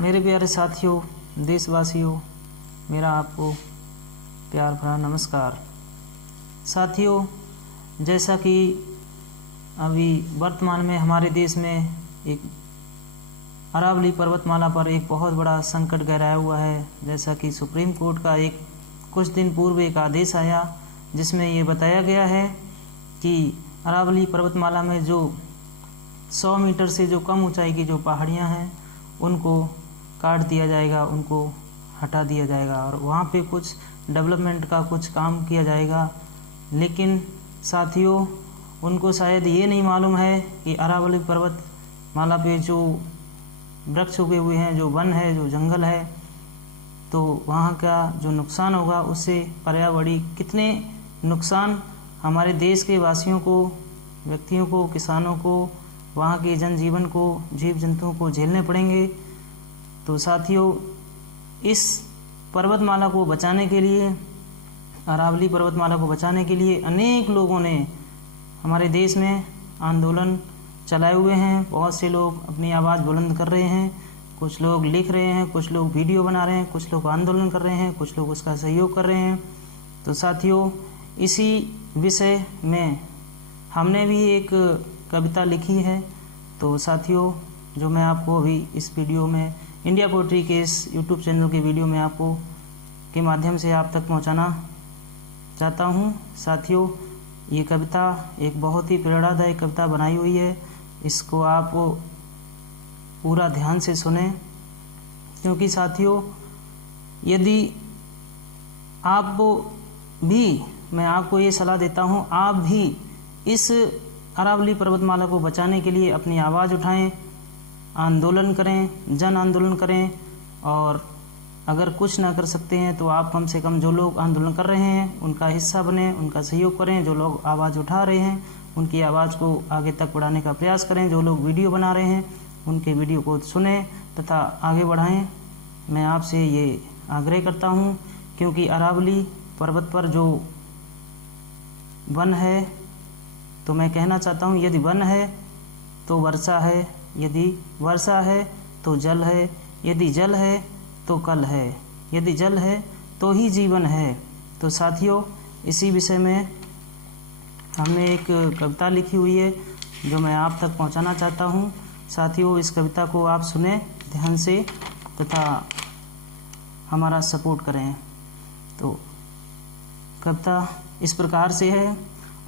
मेरे प्यारे साथियों, देशवासियों, मेरा आपको प्यार भरा नमस्कार। साथियों, जैसा कि अभी वर्तमान में हमारे देश में एक अरावली पर्वतमाला पर एक बहुत बड़ा संकट गहराया हुआ है। जैसा कि सुप्रीम कोर्ट का कुछ दिन पूर्व एक आदेश आया जिसमें ये बताया गया है कि अरावली पर्वतमाला में जो 100 मीटर से जो कम ऊंचाई की जो पहाड़ियां हैं उनको काट दिया जाएगा, उनको हटा दिया जाएगा और वहाँ पे कुछ डेवलपमेंट का कुछ काम किया जाएगा। लेकिन साथियों, उनको शायद ये नहीं मालूम है कि अरावली पर्वतमाला पे जो वृक्ष उगे हुए हैं, जो वन है, जो जंगल है, तो वहाँ का जो नुकसान होगा उससे पर्यावरणीय कितने नुकसान हमारे देश के वासियों को, व्यक्तियों को, किसानों को, वहाँ के जनजीवन को, जीव जंतुओं को झेलने पड़ेंगे। तो साथियों, इस पर्वतमाला को बचाने के लिए, अरावली पर्वतमाला को बचाने के लिए अनेक लोगों ने हमारे देश में आंदोलन चलाए हुए हैं। बहुत से लोग अपनी आवाज़ बुलंद कर रहे हैं, कुछ लोग लिख रहे हैं, कुछ लोग वीडियो बना रहे हैं, कुछ लोग आंदोलन कर रहे हैं, कुछ लोग उसका सहयोग कर रहे हैं। तो साथियों, इसी विषय में हमने भी एक कविता लिखी है। तो साथियों, जो मैं आपको अभी इस वीडियो में, इंडिया पोएट्री के इस यूट्यूब चैनल के वीडियो में आपको के माध्यम से आप तक पहुंचाना चाहता हूं। साथियों, ये कविता एक बहुत ही प्रेरणादायक कविता बनाई हुई है। इसको आप पूरा ध्यान से सुने, क्योंकि साथियों, यदि आप भी, मैं आपको ये सलाह देता हूँ, आप भी इस अरावली पर्वतमाला को बचाने के लिए अपनी आवाज़ उठाएं, आंदोलन करें, जन आंदोलन करें। और अगर कुछ ना कर सकते हैं तो आप कम से कम जो लोग आंदोलन कर रहे हैं उनका हिस्सा बने, उनका सहयोग करें। जो लोग आवाज़ उठा रहे हैं उनकी आवाज़ को आगे तक बढ़ाने का प्रयास करें। जो लोग वीडियो बना रहे हैं उनके वीडियो को सुनें तथा आगे बढ़ाएं। मैं आपसे ये आग्रह करता हूँ, क्योंकि अरावली पर्वत पर जो वन है, तो मैं कहना चाहता हूँ, यदि वन है तो वर्षा है, यदि वर्षा है तो जल है, यदि जल है तो कल है, यदि जल है तो ही जीवन है। तो साथियों, इसी विषय में हमने एक कविता लिखी हुई है जो मैं आप तक पहुंचाना चाहता हूं। साथियों, इस कविता को आप सुने ध्यान से तथा हमारा सपोर्ट करें। तो कविता इस प्रकार से है।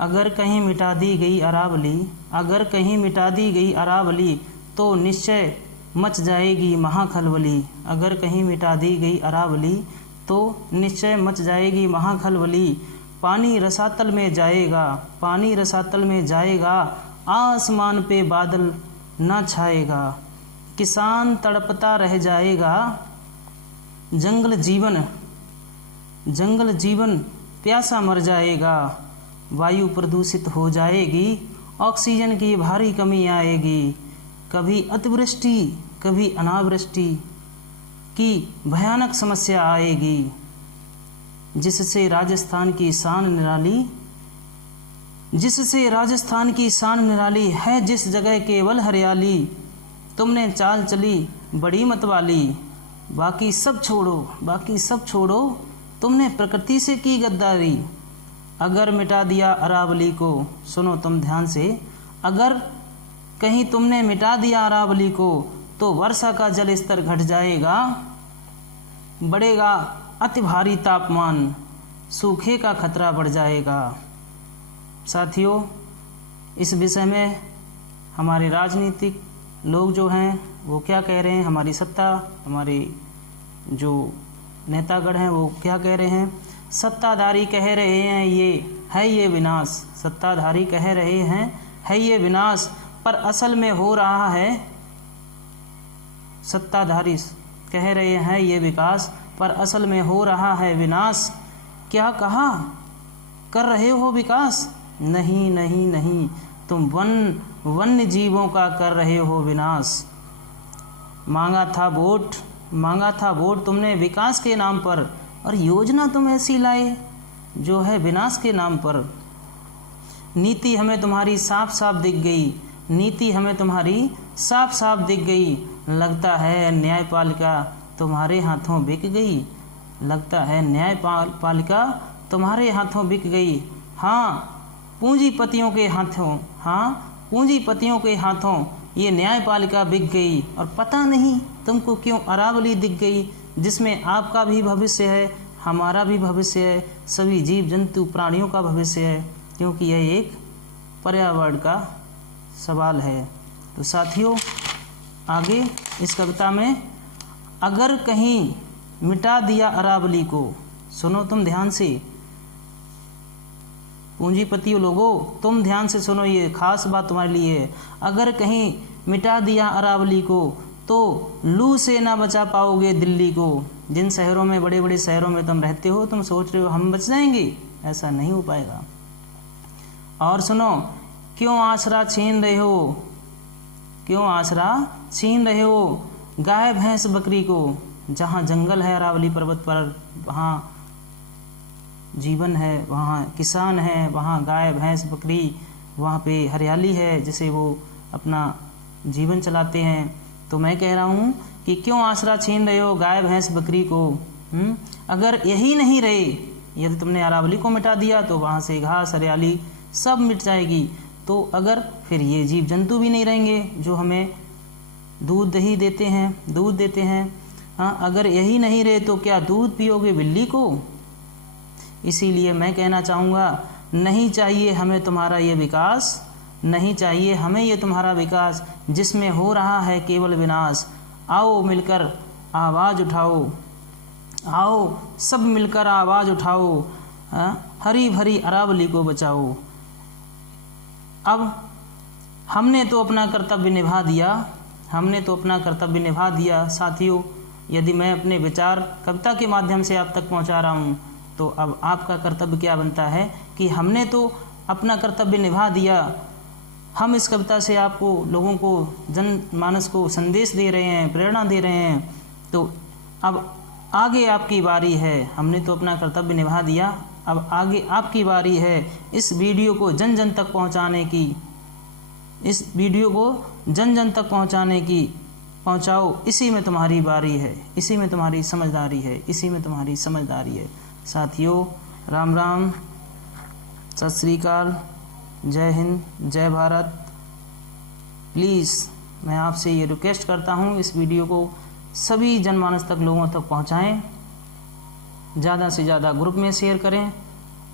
अगर कहीं मिटा दी गई अरावली, अगर कहीं मिटा दी गई अरावली, तो निश्चय मच जाएगी महाखलबली। अगर कहीं मिटा दी गई अरावली तो निश्चय मच जाएगी महाखलबली। पानी रसातल में जाएगा, पानी रसातल में जाएगा, आसमान पे बादल ना छाएगा। किसान तड़पता रह जाएगा, जंगल जीवन प्यासा मर जाएगा। वायु प्रदूषित हो जाएगी, ऑक्सीजन की भारी कमी आएगी। कभी अतिवृष्टि, कभी अनावृष्टि की भयानक समस्या आएगी, जिससे राजस्थान की शान निराली, जिससे राजस्थान की शान निराली है। जिस जगह केवल हरियाली, तुमने चाल चली बड़ी मतवाली। बाकी सब छोड़ो, बाकी सब छोड़ो, तुमने प्रकृति से की गद्दारी। अगर मिटा दिया अरावली को, सुनो तुम ध्यान से, अगर कहीं तुमने मिटा दिया अरावली को, तो वर्षा का जल स्तर घट जाएगा, बढ़ेगा अति भारी तापमान, सूखे का खतरा बढ़ जाएगा। साथियों, इस विषय में हमारे राजनीतिक लोग जो हैं वो क्या कह रहे हैं, हमारी सत्ता, हमारे जो नेतागण हैं वो क्या कह रहे हैं। सत्ताधारी कह रहे हैं ये विनाश, सत्ताधारी कह रहे हैं है ये विनाश, पर असल में हो रहा है, सत्ताधारी कह रहे हैं ये विकास, पर असल में हो रहा है विनाश। क्या कहा कर रहे हो विकास? नहीं नहीं नहीं, तुम वन्य जीवों का कर रहे हो विनाश। मांगा था वोट तुमने विकास के नाम पर, और योजना तुम ऐसी लाए जो है विनाश के नाम पर। नीति हमें तुम्हारी साफ साफ दिख गई, नीति हमें तुम्हारी साफ साफ दिख गई, लगता है न्यायपालिका तुम्हारे हाथों बिक गई, लगता है न्यायपालिका तुम्हारे हाथों बिक गई। हाँ पूंजीपतियों के हाथों, हाँ पूंजीपतियों के हाथों ये न्यायपालिका बिक गई, और पता नहीं तुमको क्यों अरावली दिख गई, जिसमें आपका भी भविष्य है, हमारा भी भविष्य है, सभी जीव जंतु प्राणियों का भविष्य है, क्योंकि यह एक पर्यावरण का सवाल है। तो साथियों आगे इस कविता में, अगर कहीं मिटा दिया अरावली को, सुनो तुम ध्यान से, पूंजीपतियों लोगों तुम ध्यान से सुनो, ये खास बात तुम्हारे लिए है। अगर कहीं मिटा दिया अरावली को तो लू से ना बचा पाओगे दिल्ली को। जिन शहरों में, बड़े बड़े शहरों में तुम रहते हो, तुम सोच रहे हो हम बच जाएंगे, ऐसा नहीं हो पाएगा। और सुनो, क्यों आसरा छीन रहे हो, क्यों आसरा छीन रहे हो गाय भैंस बकरी को। जहाँ जंगल है अरावली पर्वत पर, वहाँ जीवन है, वहाँ किसान है, वहाँ गाय भैंस बकरी, वहाँ पे हरियाली है, जिसे वो अपना जीवन चलाते हैं। तो मैं कह रहा हूँ कि क्यों आसरा छीन रहे हो गाय भैंस बकरी को। अगर यही नहीं रहे, यदि तुमने अरावली को मिटा दिया तो वहाँ से घास हरियाली सब मिट जाएगी। तो अगर फिर ये जीव जंतु भी नहीं रहेंगे जो हमें दूध दही देते हैं। हाँ, अगर यही नहीं रहे तो क्या दूध पियोगे बिल्ली को। इसीलिए मैं कहना चाहूँगा, नहीं चाहिए हमें तुम्हारा ये विकास, नहीं चाहिए हमें ये तुम्हारा विकास, जिसमें हो रहा है केवल विनाश। आओ मिलकर आवाज़ उठाओ, आओ सब मिलकर आवाज़ उठाओ, हरी भरी अरावली को बचाओ। अब हमने तो अपना कर्तव्य निभा दिया, साथियों। यदि मैं अपने विचार कविता के माध्यम से आप तक पहुंचा रहा हूं, तो अब आपका कर्तव्य क्या बनता है कि हमने तो अपना कर्तव्य निभा दिया। हम इस कविता से आपको, लोगों को, जनमानस को संदेश दे रहे हैं, प्रेरणा दे रहे हैं। तो अब आगे आपकी बारी है। हमने तो अपना कर्तव्य निभा दिया, अब आगे आपकी बारी है इस वीडियो को जन जन तक पहुंचाने की, इस वीडियो को जन जन तक पहुंचाओ। इसी में तुम्हारी बारी है, इसी में तुम्हारी समझदारी है, इसी में तुम्हारी समझदारी है। साथियों राम राम, सत श्री अकाल, जय हिंद, जय भारत। प्लीज़ मैं आपसे ये रिक्वेस्ट करता हूँ, इस वीडियो को सभी जनमानस तक, लोगों तक पहुँचाएँ, ज़्यादा से ज़्यादा ग्रुप में शेयर करें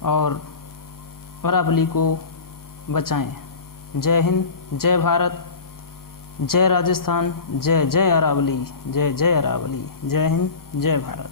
और अरावली को बचाएं। जय हिंद, जय भारत, जय राजस्थान, जय जय अरावली, जय जय अरावली, जय हिंद, जय भारत।